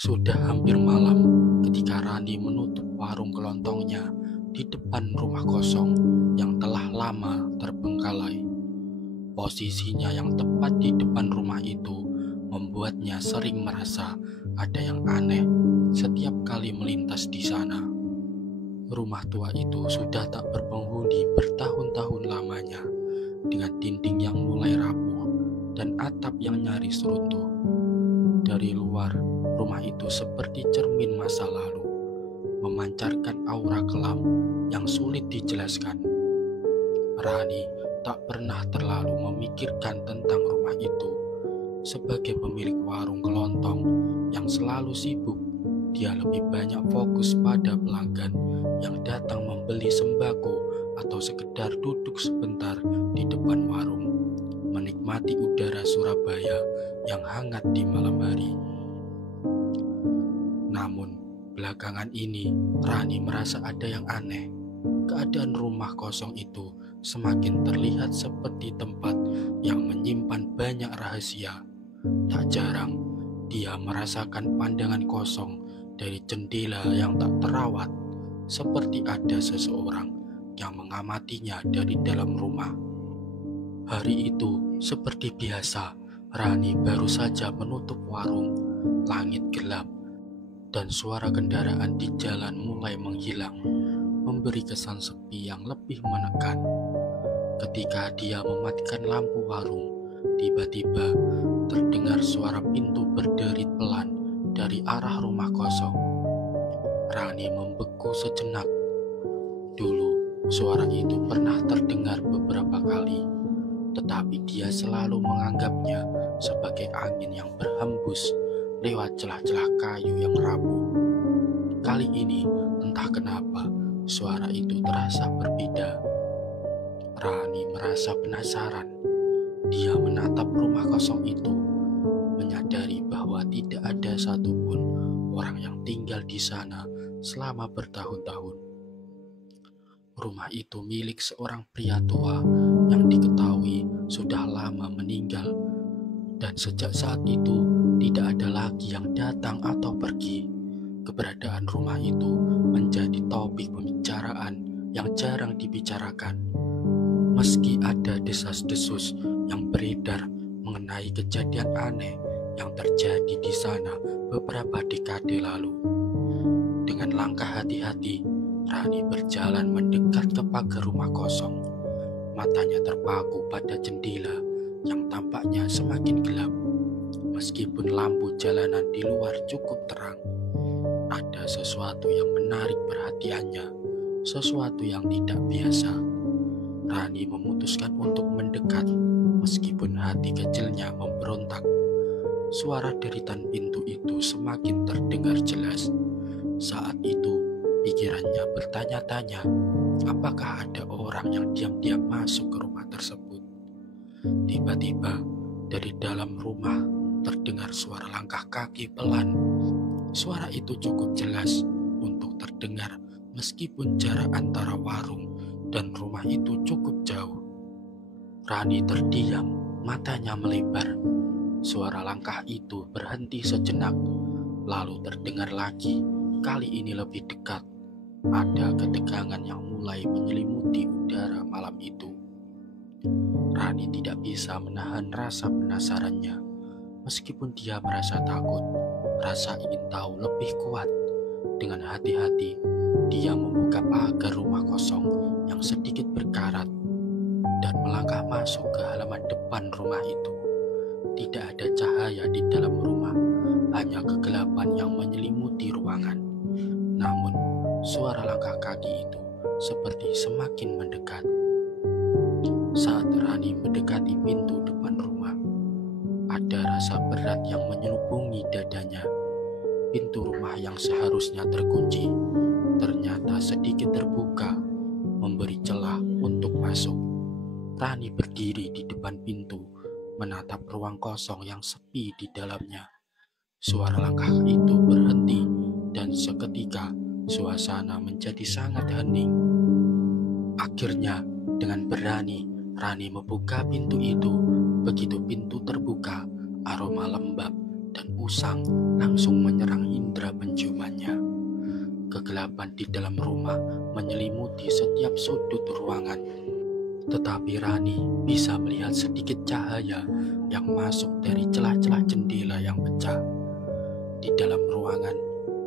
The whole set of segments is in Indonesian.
Sudah hampir malam ketika Rani menutup warung kelontongnya di depan rumah kosong yang telah lama terbengkalai. Posisinya yang tepat di depan rumah itu membuatnya sering merasa ada yang aneh setiap kali melintas di sana. Rumah tua itu sudah tak berpenghuni bertahun-tahun lamanya, dengan dinding yang mulai rapuh dan atap yang nyaris runtuh. Dari luar, rumah itu seperti cermin masa lalu, memancarkan aura kelam yang sulit dijelaskan. Rani tak pernah terlalu memikirkan tentang rumah itu. Sebagai pemilik warung kelontong yang selalu sibuk, dia lebih banyak fokus pada pelanggan yang datang membeli sembako atau sekedar duduk sebentar di depan warung, menikmati udara Surabaya yang hangat di malam hari. Namun, belakangan ini Rani merasa ada yang aneh. Keadaan rumah kosong itu semakin terlihat seperti tempat yang menyimpan banyak rahasia. Tak jarang, dia merasakan pandangan kosong dari jendela yang tak terawat, seperti ada seseorang yang mengamatinya dari dalam rumah. Hari itu, seperti biasa, Rani baru saja menutup warung. Langit gelap, dan suara kendaraan di jalan mulai menghilang, memberi kesan sepi yang lebih menekan. Ketika dia mematikan lampu warung, tiba-tiba terdengar suara pintu berderit pelan dari arah rumah kosong. Rani membeku sejenak. Dulu, suara itu pernah terdengar beberapa kali, tetapi dia selalu menganggapnya sebagai angin yang berhembus lewat celah-celah kayu yang rapuh. Kali ini, entah kenapa, suara itu terasa berbeda. Rani merasa penasaran. Dia menatap rumah kosong itu, menyadari bahwa tidak ada satupun orang yang tinggal di sana selama bertahun-tahun. Rumah itu milik seorang pria tua yang diketahui sudah lama meninggal, dan sejak saat itu tidak ada lagi yang datang atau pergi. Keberadaan rumah itu menjadi topik pembicaraan yang jarang dibicarakan. Meski ada desas-desus yang beredar mengenai kejadian aneh yang terjadi di sana beberapa dekade lalu. Dengan langkah hati-hati, Rani berjalan mendekat ke pagar rumah kosong. Matanya terpaku pada jendela yang tampaknya semakin gelap. Meskipun lampu jalanan di luar cukup terang, ada sesuatu yang menarik perhatiannya, sesuatu yang tidak biasa. Rani memutuskan untuk mendekat, meskipun hati kecilnya memberontak. Suara deritan pintu itu semakin terdengar jelas. Saat itu, pikirannya bertanya-tanya, apakah ada orang yang diam-diam masuk ke rumah tersebut. Tiba-tiba, dari dalam rumah terdengar suara langkah kaki pelan. Suara itu cukup jelas untuk terdengar meskipun jarak antara warung dan rumah itu cukup jauh. Rani terdiam, matanya melebar. Suara langkah itu berhenti sejenak, lalu terdengar lagi, kali ini lebih dekat. Ada ketegangan yang mulai menyelimuti udara malam itu. Rani tidak bisa menahan rasa penasarannya. Meskipun dia merasa takut, rasa ingin tahu lebih kuat. Dengan hati-hati, dia membuka pagar rumah kosong yang sedikit berkarat dan melangkah masuk ke halaman depan rumah itu. Tidak ada cahaya di dalam rumah, hanya kegelapan yang menyelimuti ruangan. Namun, suara langkah kaki itu seperti semakin mendekat. Saat Rani mendekati pintu depan rumah, ada rasa berat yang menyelubungi dadanya. Pintu rumah yang seharusnya terkunci ternyata sedikit terbuka, memberi celah untuk masuk. Rani berdiri di depan pintu, menatap ruang kosong yang sepi di dalamnya. Suara langkah itu berhenti, dan seketika suasana menjadi sangat hening. Akhirnya, dengan berani, Rani membuka pintu itu. Begitu pintu terbuka, aroma lembab dan usang langsung menyerang indera penciumannya. Kegelapan di dalam rumah menyelimuti setiap sudut ruangan. Tetapi Rani bisa melihat sedikit cahaya yang masuk dari celah-celah jendela yang pecah. Di dalam ruangan,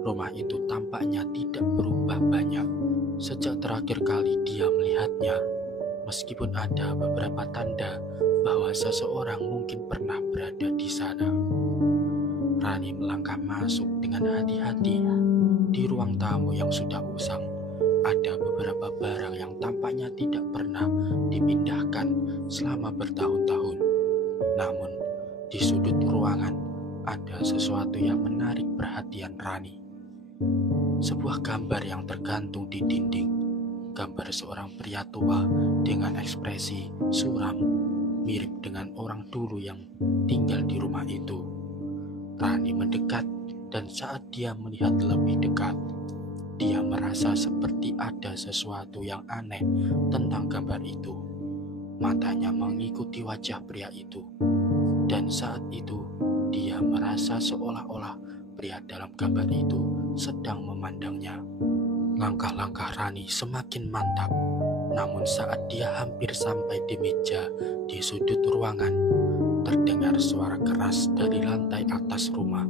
rumah itu tampaknya tidak berubah banyak sejak terakhir kali dia melihatnya, meskipun ada beberapa tanda bahwa seseorang mungkin pernah berada di sana. Rani melangkah masuk dengan hati-hati. Di ruang tamu yang sudah usang, ada beberapa barang yang tampaknya tidak pernah dipindahkan selama bertahun-tahun. Namun, di sudut ruangan ada sesuatu yang menarik perhatian Rani. Sebuah gambar yang tergantung di dinding. Gambar seorang pria tua dengan ekspresi suram, mirip dengan orang dulu yang tinggal di rumah itu. Rani mendekat, dan saat dia melihat lebih dekat, dia merasa seperti ada sesuatu yang aneh tentang gambar itu. Matanya mengikuti wajah pria itu, dan saat itu dia merasa seolah-olah pria dalam gambar itu sedang memandangnya. Langkah-langkah Rani semakin mantap, namun saat dia hampir sampai di meja di sudut ruangan, terdengar suara keras dari lantai atas rumah.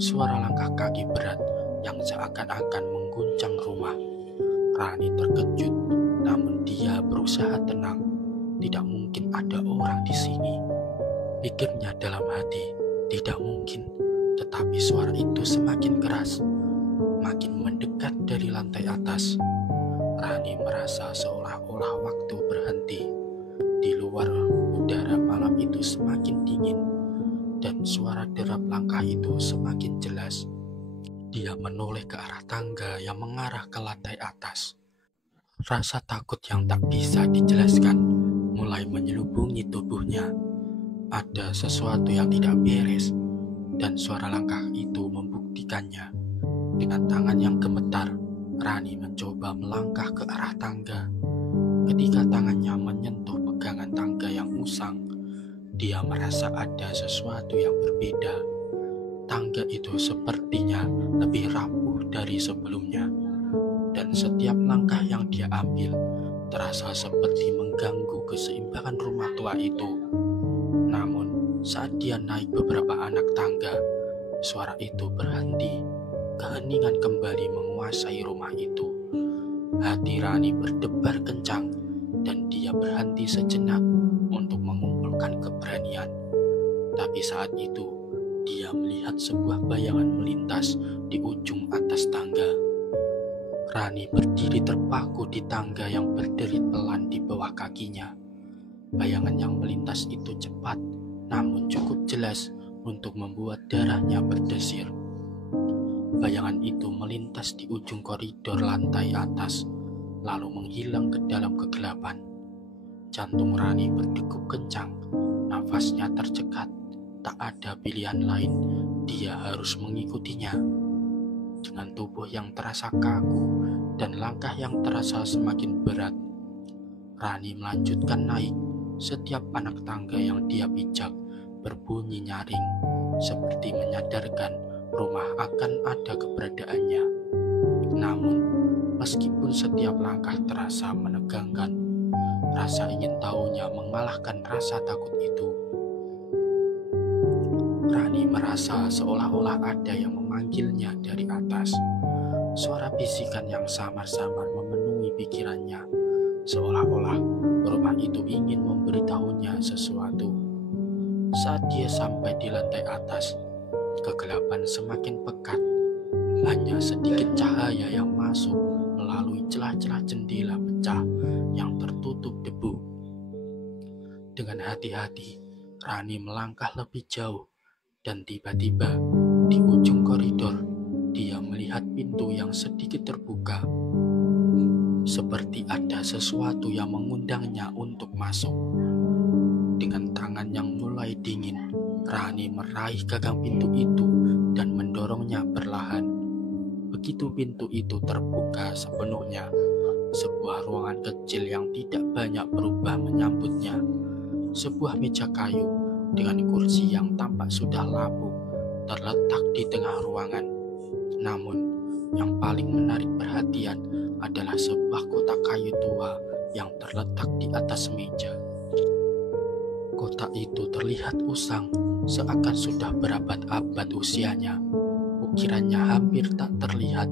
Suara langkah kaki berat yang seakan-akan mengguncang rumah. Rani terkejut, namun dia berusaha tenang. Tidak mungkin ada orang di sini, pikirnya dalam hati. Tidak mungkin, tetapi suara itu semakin keras, makin mendekat dari lantai atas. Rani merasa seolah-olah waktu berhenti. Di luar, udara malam itu semakin dingin, dan suara derap langkah itu semakin jelas. Dia menoleh ke arah tangga yang mengarah ke lantai atas. Rasa takut yang tak bisa dijelaskan mulai menyelubungi tubuhnya. Ada sesuatu yang tidak beres, dan suara langkah itu membuktikannya. Dengan tangan yang gemetar, Rani mencoba melangkah ke arah tangga. Ketika tangannya menyentuh pegangan tangga yang usang, dia merasa ada sesuatu yang berbeda. Tangga itu sepertinya lebih rapuh dari sebelumnya, dan setiap langkah yang dia ambil terasa seperti mengganggu keseimbangan rumah tua itu. Namun, saat dia naik beberapa anak tangga, suara itu berhenti. Keheningan kembali menguasai rumah itu. Hati Rani berdebar kencang, dan dia berhenti sejenak untuk mengumpulkan keberanian. Tapi saat itu, dia melihat sebuah bayangan melintas di ujung atas tangga. Rani berdiri terpaku di tangga yang berderit pelan di bawah kakinya. Bayangan yang melintas itu cepat, namun cukup jelas untuk membuat darahnya berdesir. Bayangan itu melintas di ujung koridor lantai atas, lalu menghilang ke dalam kegelapan. Jantung Rani berdegup kencang, nafasnya tercekat. Tak ada pilihan lain, dia harus mengikutinya. Dengan tubuh yang terasa kaku dan langkah yang terasa semakin berat, Rani melanjutkan naik. Setiap anak tangga yang dia pijak berbunyi nyaring, seperti menyadarkan rumah akan ada keberadaannya. Namun, meskipun setiap langkah terasa menegangkan, rasa ingin tahunya mengalahkan rasa takut itu. Rani merasa seolah-olah ada yang memanggilnya dari atas. Suara bisikan yang samar-samar memenuhi pikirannya, seolah-olah rumah itu ingin memberitahunya sesuatu. Saat dia sampai di lantai atas, kegelapan semakin pekat. Hanya sedikit cahaya yang masuk melalui celah-celah jendela pecah yang tertutup debu. Dengan hati-hati, Rani melangkah lebih jauh, dan tiba-tiba di ujung koridor, dia melihat pintu yang sedikit terbuka. Seperti ada sesuatu yang mengundangnya untuk masuk. Dengan tangan yang mulai dingin, Rani meraih gagang pintu itu dan mendorongnya perlahan. Begitu pintu itu terbuka sepenuhnya, sebuah ruangan kecil yang tidak banyak berubah menyambutnya. Sebuah meja kayu dengan kursi yang tampak sudah lapuk terletak di tengah ruangan. Namun, yang paling menarik perhatian adalah sebuah kotak kayu tua yang terletak di atas meja. Kotak itu terlihat usang, seakan sudah berabad-abad usianya. Ukirannya hampir tak terlihat,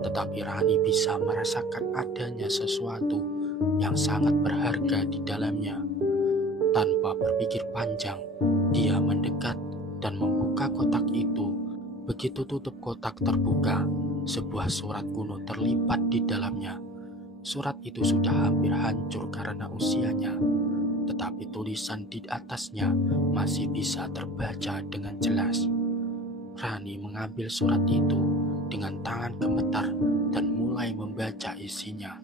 tetapi Rani bisa merasakan adanya sesuatu yang sangat berharga di dalamnya. Tanpa berpikir panjang, dia mendekat dan membuka kotak itu. Begitu tutup kotak terbuka, sebuah surat kuno terlipat di dalamnya. Surat itu sudah hampir hancur karena usianya, tetapi tulisan di atasnya masih bisa terbaca dengan jelas. Rani mengambil surat itu dengan tangan gemetar dan mulai membaca isinya.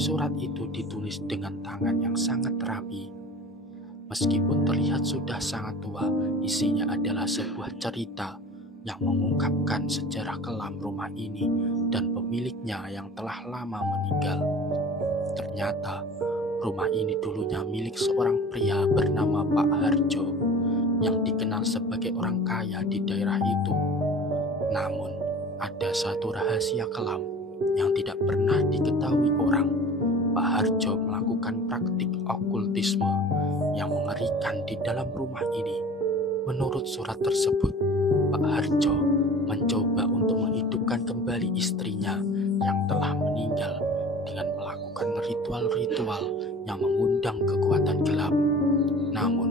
Surat itu ditulis dengan tangan yang sangat rapi. Meskipun terlihat sudah sangat tua, isinya adalah sebuah cerita yang mengungkapkan sejarah kelam rumah ini dan pemiliknya yang telah lama meninggal. Ternyata rumah ini dulunya milik seorang pria bernama Pak Harjo yang dikenal sebagai orang kaya di daerah itu. Namun, ada satu rahasia kelam yang tidak pernah diketahui orang. Pak Harjo melakukan praktik okultisme yang mengerikan di dalam rumah ini. Menurut surat tersebut, Pak Harjo mencoba untuk menghidupkan kembali istrinya yang telah meninggal dengan melakukan ritual-ritual yang mengundang kekuatan gelap. Namun,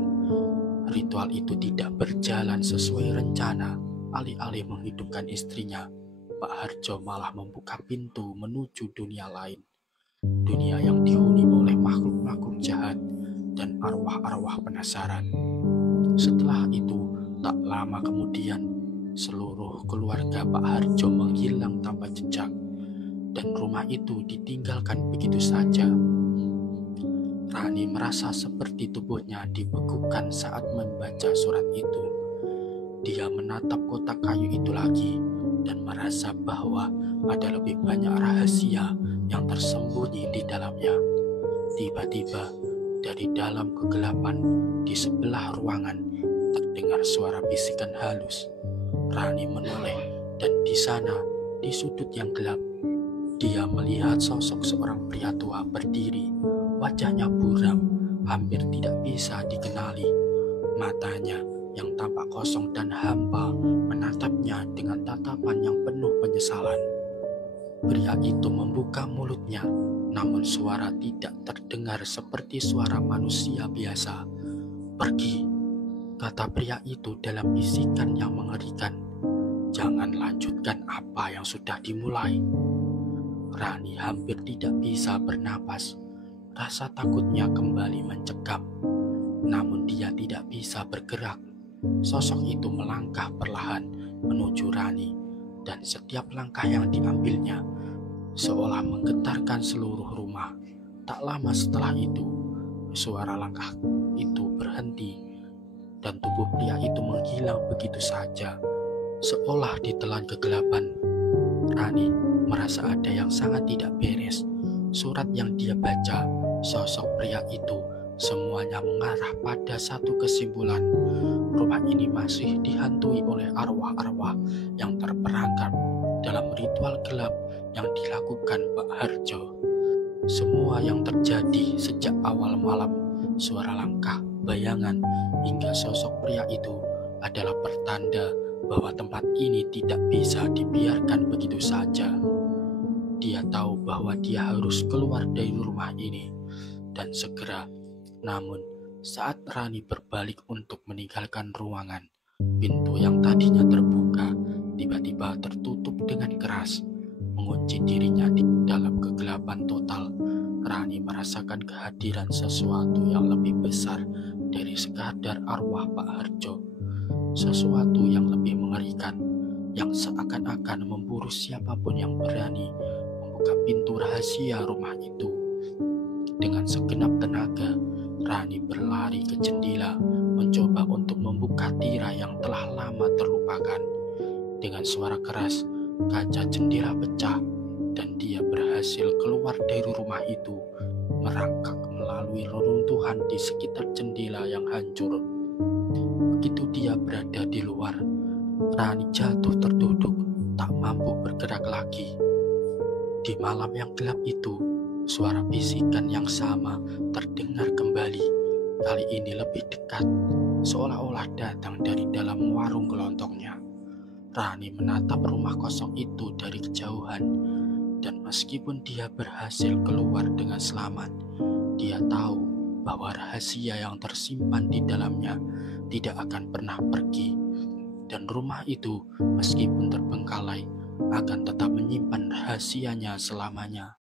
ritual itu tidak berjalan sesuai rencana. Alih-alih menghidupkan istrinya, Pak Harjo malah membuka pintu menuju dunia lain. Dunia yang dihuni oleh makhluk-makhluk jahat dan arwah-arwah penasaran. Setelah itu, tak lama kemudian, seluruh keluarga Pak Harjo menghilang tanpa jejak, dan rumah itu ditinggalkan begitu saja. Rani merasa seperti tubuhnya dibekukan saat membaca surat itu. Dia menatap kotak kayu itu lagi dan merasa bahwa ada lebih banyak rahasia yang tersembunyi di dalamnya. Tiba-tiba, dari dalam kegelapan di sebelah ruangan terdengar suara bisikan halus. Rani menoleh, dan di sana, di sudut yang gelap, dia melihat sosok seorang pria tua berdiri. Wajahnya buram, hampir tidak bisa dikenali. Matanya yang tampak kosong dan hampa menatapnya dengan tatapan yang penuh penyesalan. Pria itu membuka mulutnya, namun suara tidak terdengar seperti suara manusia biasa. "Pergi," kata pria itu dalam bisikan yang mengerikan. "Jangan lanjutkan apa yang sudah dimulai." Rani hampir tidak bisa bernapas. Rasa takutnya kembali mencekam. Namun dia tidak bisa bergerak. Sosok itu melangkah perlahan menuju Rani, dan setiap langkah yang diambilnya seolah menggetarkan seluruh rumah. Tak lama setelah itu, suara langkah itu berhenti, dan tubuh pria itu menghilang begitu saja, seolah ditelan kegelapan. Rani merasa ada yang sangat tidak beres. Surat yang dia baca, sosok pria itu, semuanya mengarah pada satu kesimpulan. Rumah ini masih dihantui oleh arwah-arwah yang terperangkap dalam ritual gelap yang dilakukan Pak Harjo. Semua yang terjadi sejak awal malam, suara langkah, bayangan, hingga sosok pria itu adalah pertanda bahwa tempat ini tidak bisa dibiarkan begitu saja. Dia tahu bahwa dia harus keluar dari rumah ini dan segera. Namun, saat Rani berbalik untuk meninggalkan ruangan, pintu yang tadinya terbuka tiba-tiba tertutup dengan keras, mengunci dirinya di dalam kegelapan total. Rani merasakan kehadiran sesuatu yang lebih besar dari sekadar arwah Pak Harjo. Sesuatu yang lebih mengerikan, yang seakan-akan memburu siapapun yang berani membuka pintu rahasia rumah itu. Dengan segenap tenaga, Rani berlari ke jendela, mencoba untuk membuka tirai yang telah lama terlupakan. Dengan suara keras, kaca jendela pecah, dan dia berhasil keluar dari rumah itu, merangkak melalui reruntuhan di sekitar jendela yang hancur. Begitu dia berada di luar, Rani jatuh terduduk, tak mampu bergerak lagi. Di malam yang gelap itu, suara bisikan yang sama terdengar kembali. Kali ini lebih dekat, seolah-olah datang dari dalam warung kelontongnya. Rani menatap rumah kosong itu dari kejauhan, dan meskipun dia berhasil keluar dengan selamat, dia tahu bahwa rahasia yang tersimpan di dalamnya tidak akan pernah pergi. Dan rumah itu, meskipun terbengkalai, akan tetap menyimpan rahasianya selamanya.